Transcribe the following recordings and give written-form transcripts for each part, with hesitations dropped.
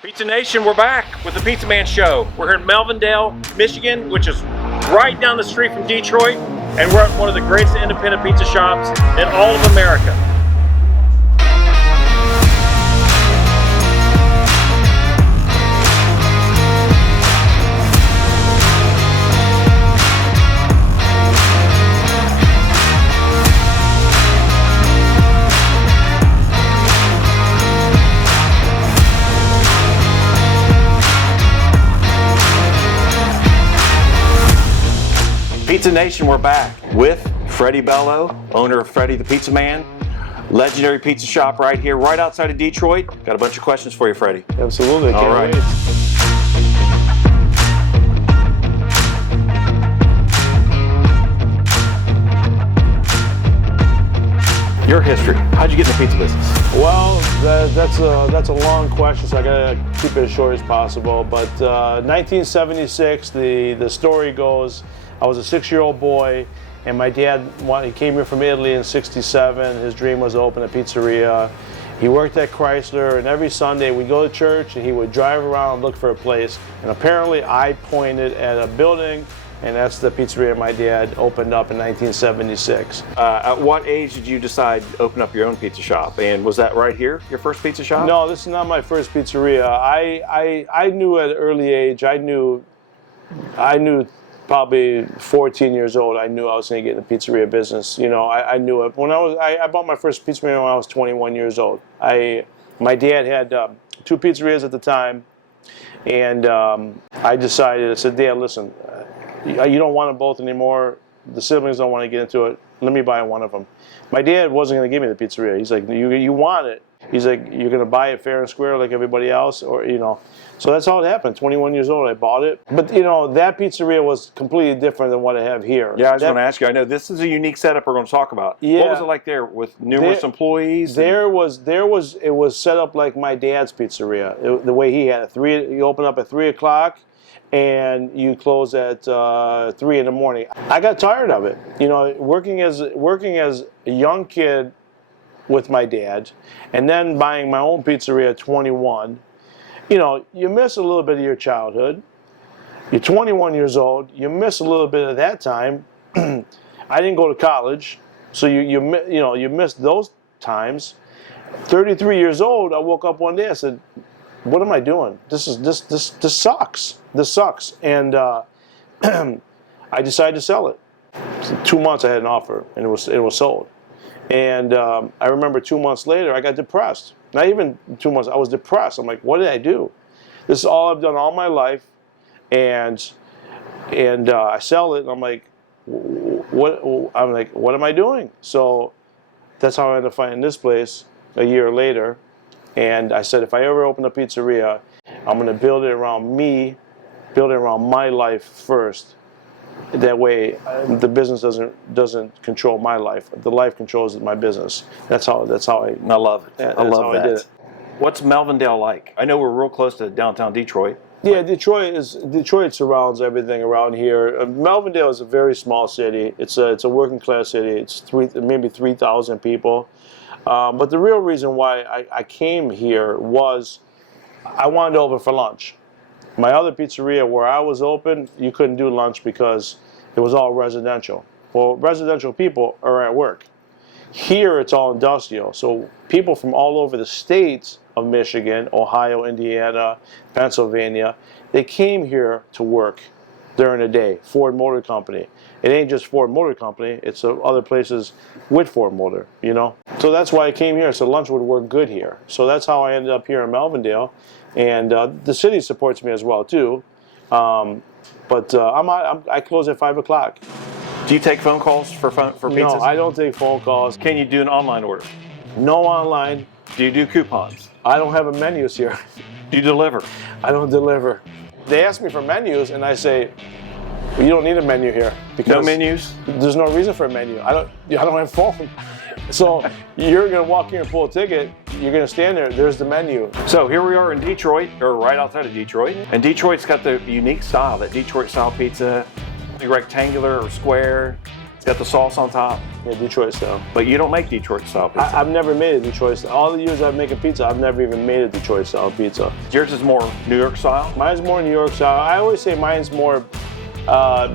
Pizza Nation, we're back with the Pizza Man Show. We're here in Melvindale, Michigan, which is right down the street from Detroit, and we're at one of the greatest independent pizza shops in all of America. Pizza Nation, we're back with Fredi Bello, owner of Fredi the Pizza Man. Legendary pizza shop right here, right outside of Detroit. Got a bunch of questions for you, Fredi. Absolutely. All right. Your history. How'd you get in the pizza business? Well, that's a long question, so I gotta keep it as short as possible. But 1976, the story goes, I was a 6-year-old boy, and my dad he came here from Italy in '67. His dream was to open a pizzeria. He worked at Chrysler, and every Sunday we'd go to church, and he would drive around and look for a place. And apparently, I pointed at a building, and that's the pizzeria my dad opened up in 1976. At what age did you decide to open up your own pizza shop? And was that right here, your first pizza shop? No, this is not my first pizzeria. I knew at an early age. I knew probably 14 years old. I knew I was going to get in the pizzeria business. You know, I knew it. When I bought my first pizzeria when I was 21 years old. My dad had 2 pizzerias at the time, and I said, Dad, listen. You don't want them both anymore. The siblings don't want to get into it. Let me buy one of them. My dad wasn't going to give me the pizzeria. He's like, you want it. He's like, you're going to buy it fair and square like everybody else, or you know. So that's how it happened. 21 years old, I bought it. But you know, that pizzeria was completely different than what I have here. Yeah, I was going to ask you. I know this is a unique setup we're going to talk about. Yeah. What was it like there with numerous employees? It was set up like my dad's pizzeria. The way he had it. You open up at 3 o'clock. And you close at 3 in the morning. I got tired of it. You know, working as a young kid with my dad, and then buying my own pizzeria at 21. You know, you miss a little bit of your childhood. You're 21 years old. You miss a little bit of that time. I didn't go to college, so you miss those times. 33 years old, I woke up one day. I said, what am I doing? This sucks. This sucks. And I decided to sell it. 2 months I had an offer, and it was sold. And I remember 2 months later, I got depressed. Not even 2 months. I was depressed. I'm like, what did I do? This is all I've done all my life, and I sell it. And I'm like, what am I doing? So that's how I ended up finding this place a year later. And I said, if I ever open a pizzeria, I'm going to build it around me, build it around my life first. That way, the business doesn't control my life. The life controls my business. That's how I love it. I love that. I did it. What's Melvindale like? I know we're real close to downtown Detroit. Yeah, Detroit surrounds everything around here. Melvindale is a very small city. It's a working class city. It's maybe 3,000 people. But the real reason why I came here was I wanted to open for lunch. My other pizzeria where I was open, you couldn't do lunch because it was all residential. Well, residential people are at work. Here it's all industrial. So people from all over the states of Michigan, Ohio, Indiana, Pennsylvania, they came here to work during the day. Ford Motor Company. It ain't just Ford Motor Company, it's other places with Ford Motor, you know. So that's why I came here, so lunch would work good here. So that's how I ended up here in Melvindale. And the city supports me as well, too. But I close at 5 o'clock. Do you take phone calls for pizzas? No, I don't take phone calls. Can you do an online order? No online. Do you do coupons? I don't have a menus here. Do you deliver? I don't deliver. They ask me for menus, and I say, well, you don't need a menu here. Because no menus? There's no reason for a menu. I don't have a phone. So you're going to walk in and pull a ticket. You're going to stand there. There's the menu. So here we are in Detroit, or right outside of Detroit. And Detroit's got the unique style, that Detroit-style pizza, rectangular or square. It's got the sauce on top. Yeah, Detroit style. But you don't make Detroit style pizza. I've never made a Detroit style. All the years I've making pizza, I've never even made a Detroit style pizza. Yours is more New York style? Mine's more New York style. I always say mine's more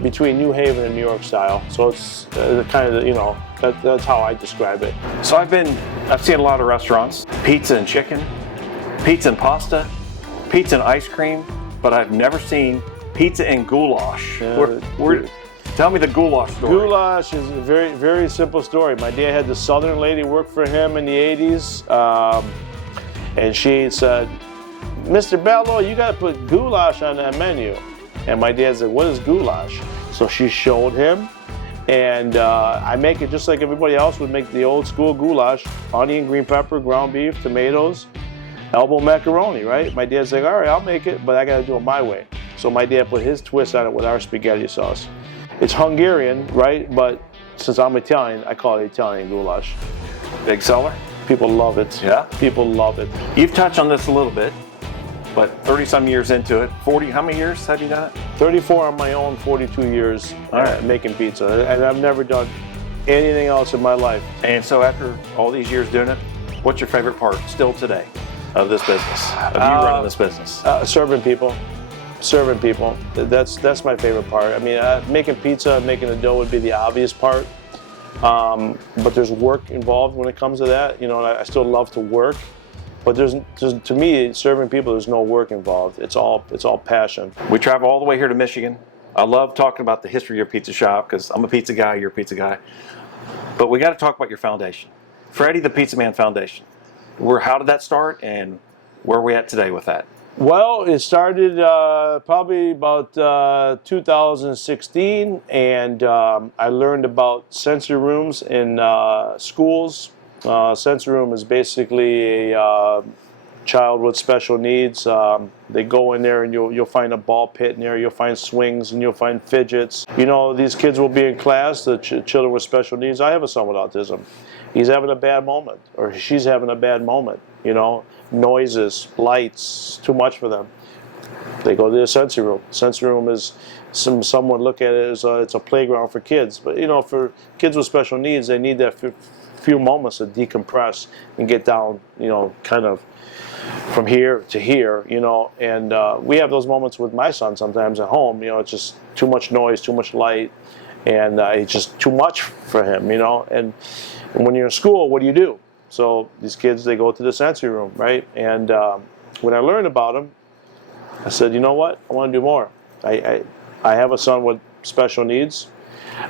between New Haven and New York style. So it's kind of, you know, that's how I describe it. So I've seen a lot of restaurants, pizza and chicken, pizza and pasta, pizza and ice cream, but I've never seen pizza and goulash. Tell me the goulash story. Goulash is a very, very simple story. My dad had this Southern lady work for him in the 80s, and she said, Mr. Bello, you got to put goulash on that menu. And my dad said, what is goulash? So she showed him, and I make it just like everybody else would make the old school goulash: onion, green pepper, ground beef, tomatoes, elbow macaroni, right? My dad's like, all right, I'll make it, but I got to do it my way. So my dad put his twist on it with our spaghetti sauce. It's Hungarian, right? But since I'm Italian, I call it Italian goulash. Big seller? People love it. Yeah? People love it. You've touched on this a little bit, but 30-some years into it. 40, how many years have you done it? 34 on my own, 42 years making pizza. And I've never done anything else in my life. And so after all these years doing it, what's your favorite part still today of this business, of you running this business? Serving people. Serving people. That's my favorite part. I mean, making pizza, making the dough would be the obvious part. But there's work involved when it comes to that. You know, and I still love to work. But there's to me, serving people, there's no work involved. It's all passion. We travel all the way here to Michigan. I love talking about the history of your pizza shop because I'm a pizza guy, you're a pizza guy. But we got to talk about your foundation, Fredi the Pizza Man Foundation. How did that start, and where are we at today with that? Well, it started probably about 2016, and I learned about sensory rooms in schools. Sensory room is basically a child with special needs. They go in there and you'll find a ball pit in there, you'll find swings, and you'll find fidgets. You know, these kids will be in class, the children with special needs. I have a son with autism. He's having a bad moment, or she's having a bad moment, you know. Noises, lights, too much for them. They go to the sensory room. Sensory room is, some would look at it as it's a playground for kids. But, you know, for kids with special needs, they need that few moments to decompress and get down, you know, kind of from here to here, you know. And we have those moments with my son sometimes at home. You know, it's just too much noise, too much light, and it's just too much for him, you know. And when you're in school, what do? So these kids, they go to the sensory room, right? And when I learned about them, I said, you know what? I want to do more. I have a son with special needs.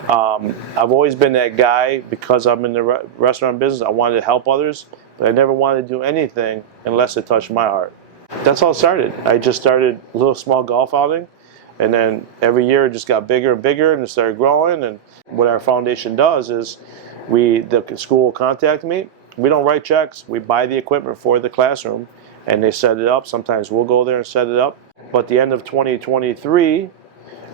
I've always been that guy because I'm in the restaurant business. I wanted to help others, but I never wanted to do anything unless it touched my heart. That's how it started. I just started a little small golf outing, and then every year it just got bigger and bigger, and it started growing. And what our foundation does is the school will contact me. We don't write checks. We buy the equipment for the classroom, and they set it up. Sometimes we'll go there and set it up. But at the end of 2023,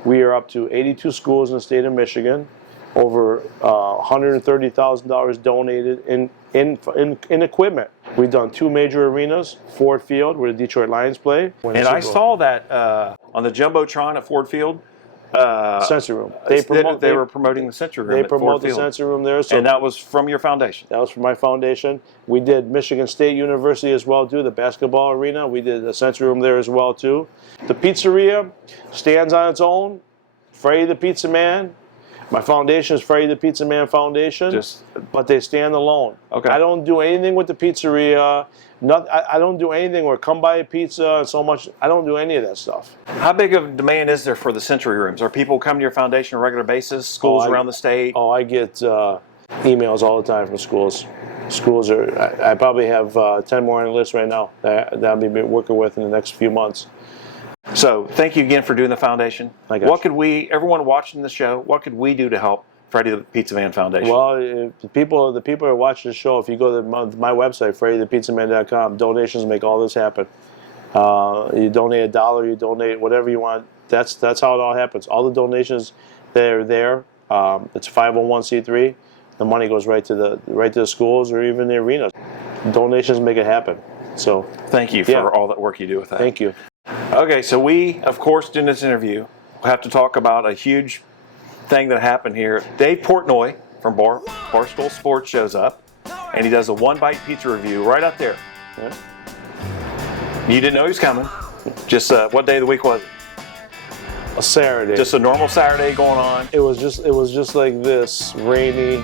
we are up to 82 schools in the state of Michigan, over $130,000 donated in equipment. We've done 2 major arenas: Ford Field, where the Detroit Lions play. And I saw that on the Jumbotron at Ford Field. Sensory room. They were promoting the sensory room. They promote the sensory room there. So and that was from your foundation? That was from my foundation. We did Michigan State University as well too, the basketball arena. We did a sensory room there as well too. The pizzeria stands on its own. Fredi the Pizza Man. My foundation is Fredi the Pizza Man Foundation, but they stand alone. Okay. I don't do anything with the pizzeria. I don't do anything where come buy a pizza and so much. I don't do any of that stuff. How big of a demand is there for the sensory rooms? Are people coming to your foundation on a regular basis? Schools around the state? Oh, I get emails all the time from schools. Schools are. I probably have 10 more on the list right now that I'll be working with in the next few months. So thank you again for doing the foundation. What could everyone watching the show, what could we do to help Fredi the Pizza Man Foundation? Well, the people who are watching the show, if you go to my website, FrediThePizzaMan.com, donations make all this happen. You donate $1, you donate whatever you want. That's how it all happens. All the donations that are there, it's 501c3. The money goes right to the schools or even the arenas. Donations make it happen. So thank you for all that work you do with that. Thank you. Okay, so we, of course, in this interview, have to talk about a huge thing that happened here. Dave Portnoy from Barstool Sports shows up, and he does a one-bite pizza review right up there. Yeah. You didn't know he was coming. Just what day of the week was it? A Saturday. Just a normal Saturday going on. It was just like this, rainy.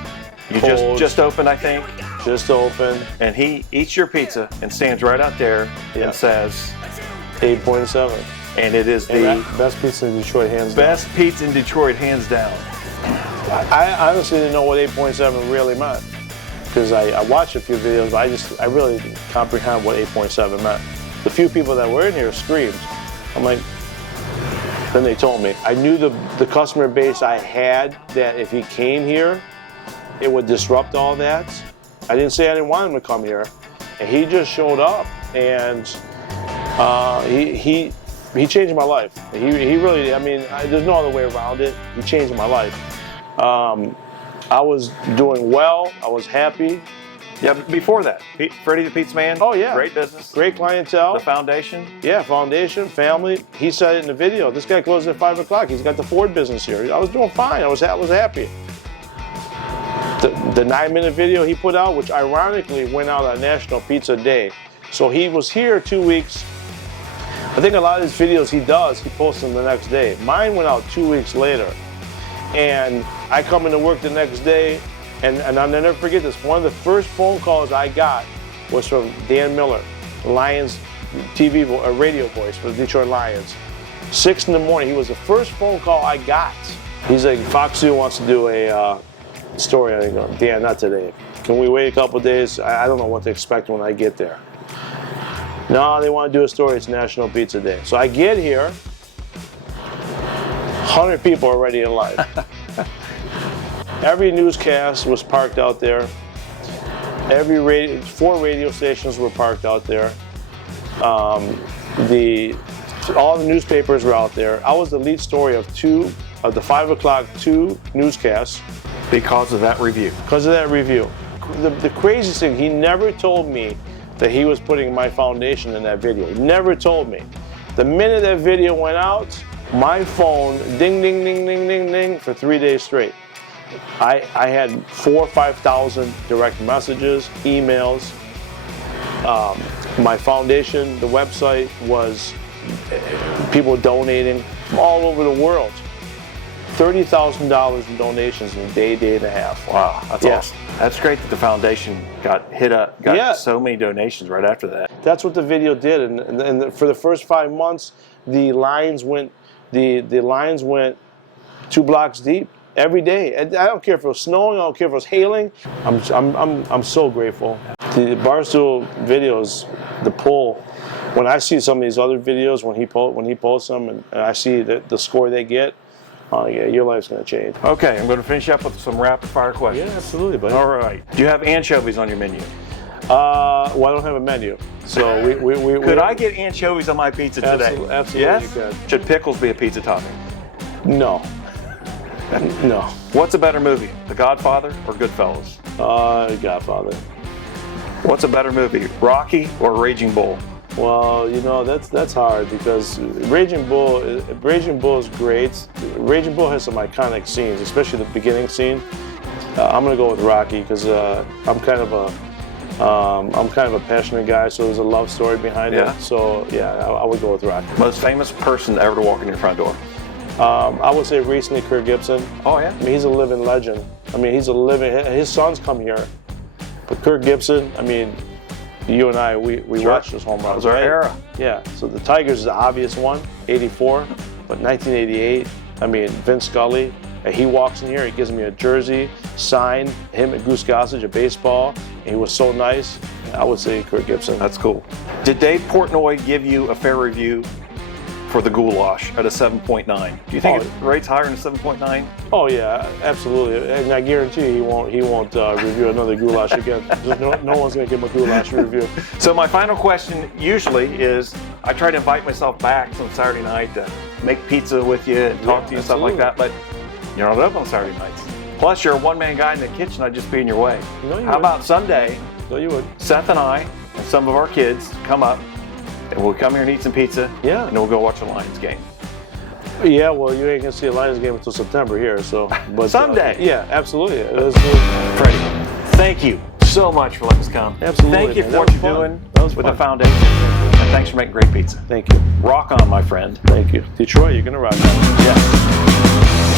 You cold, just opened, I think. Just open. And he eats your pizza and stands right out there and says 8.7. And it is the best pizza in Detroit, hands down. Best pizza in Detroit, hands down. I honestly didn't know what 8.7 really meant, because I watched a few videos, but I really didn't comprehend what 8.7 meant. The few people that were in here screamed. I'm like, then they told me. I knew the customer base I had, that if he came here, it would disrupt all that. I didn't say I didn't want him to come here, and he just showed up, and he changed my life. He really, I mean, there's no other way around it. He changed my life. I was doing well. I was happy. Yeah, but before that, Fredi the Pizza Man. Oh yeah, great business, great clientele. The foundation. Yeah, foundation, family. He said it in the video. This guy closed at 5 o'clock. He's got the Ford business here. I was doing fine. I was happy. The 9-minute video he put out, which ironically went out on National Pizza Day. So he was here 2 weeks. I think a lot of his videos he posts them the next day. Mine went out 2 weeks later. And I come into work the next day, and I'll never forget this. One of the first phone calls I got was from Dan Miller, Lions TV, radio voice for the Detroit Lions. 6 in the morning, he was the first phone call I got. He's like, Fox 2 wants to do a story. I go, Dan, not today. Can we wait a couple days? I don't know what to expect when I get there. No, they want to do a story. It's National Pizza Day. So I get here, 100 people already in line. Every newscast was parked out there. 4 radio stations were parked out there. All the newspapers were out there. I was the lead story of the 5 o'clock 2 newscasts. Because of that review. Because of that review. The craziest thing, he never told me that he was putting my foundation in that video. He never told me. The minute that video went out, my phone ding, ding, ding, ding, ding, ding for 3 days straight. I had 4,000 or 5,000 direct messages, emails. My foundation, the website was people donating from all over the world. $30,000 in donations in a day and a half. Wow, that's awesome. That's great that the foundation got so many donations right after that. That's what the video did, and for the first 5 months, the lines went 2 blocks deep every day. I don't care if it was snowing. I don't care if it was hailing. I'm so grateful. The Barstool videos, the pull. When I see some of these other videos, when he posts them, and I see the score they get. Oh yeah, your life's gonna change. Okay, I'm gonna finish up with some rapid fire questions. Yeah, absolutely, buddy. All right. Do you have anchovies on your menu? Well, I don't have a menu, so we Could I get anchovies on my pizza today? Absolutely, yes? You could. Should pickles be a pizza topping? No. No. What's a better movie, The Godfather or Goodfellas? Godfather. What's a better movie, Rocky or Raging Bull? Well, you know, that's hard, because Raging Bull is great. Raging Bull has some iconic scenes, especially the beginning scene. I'm gonna go with Rocky, because I'm kind of a passionate guy, so there's a love story behind it. So yeah, I would go with Rocky. Most famous person ever to walk in your front door? I would say recently Kirk Gibson. Oh yeah. I mean, he's a living legend. I mean, his sons come here, but Kirk Gibson, I mean. You and I, we watched those home runs. That was our era. Yeah, so the Tigers is the obvious one, 84, but 1988, I mean, Vince Scully, he walks in here, he gives me a jersey, sign, him and Goose Gossage, a baseball, and he was so nice. I would say Kirk Gibson. That's cool. Did Dave Portnoy give you a fair review for the goulash at a 7.9? Do you think it rates higher than a 7.9? Oh yeah, absolutely, and I guarantee he won't review another goulash again. No one's gonna give him a goulash review. So my final question usually is, I try to invite myself back some Saturday night to make pizza with you and talk to you and stuff like that, but you're not open on Saturday nights. Plus you're a one-man guy in the kitchen, I'd just be in your way. No, you How about Sunday? No, you would. Seth and I and some of our kids come up, and we'll come here and eat some pizza, yeah, and then we'll go watch a Lions game. Yeah, well, you ain't gonna see a Lions game until September here, so. But Someday. Yeah, absolutely. Freddie, thank you so much for letting us come. Absolutely, Thank you man. for what That was you're fun. doing That was with fun. the foundation. And thanks for making great pizza. Thank you. Rock on, my friend. Thank you. Detroit, you're gonna rock. Yes.